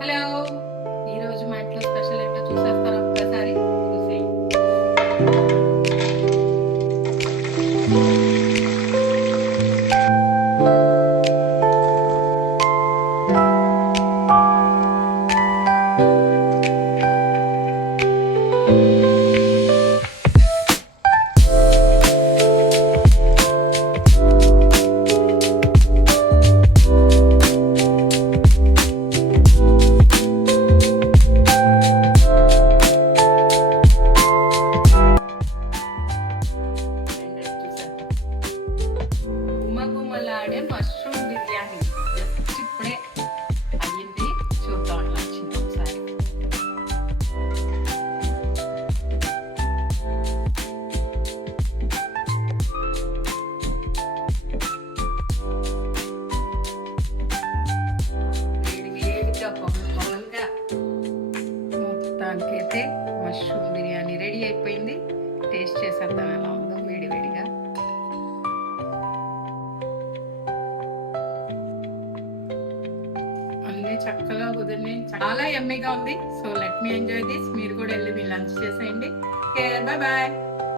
Hello! ఈరోజు మా ఇంట్లో స్పెషల్ ఏంటో చూసేస్తారా ఒక్కసారి? చూసేయండి. రండి చూసేద్దాం. గుమగుమలాడే మష్రూమ్ బిర్యానీ జస్ట్ ఇప్పుడే అయ్యింది. చూద్దాం ఎలా వచ్చిందో ఒకసారి. వేడి వేడిగా పొగలుగా మొత్తానికైతే మష్రూమ్ బిర్యానీ రెడీ అయిపోయింది. టేస్ట్ చేసేద్దాం ఎలా ఉందో వేడి వేడిగా. అన్నీ చక్కగా కుదిరినాయి. చాలా యమ్మీగా ఉంది. So let me enjoy this. మీరు కూడా వెళ్ళి మీ లంచ్ చేసేయండి. Bye bye.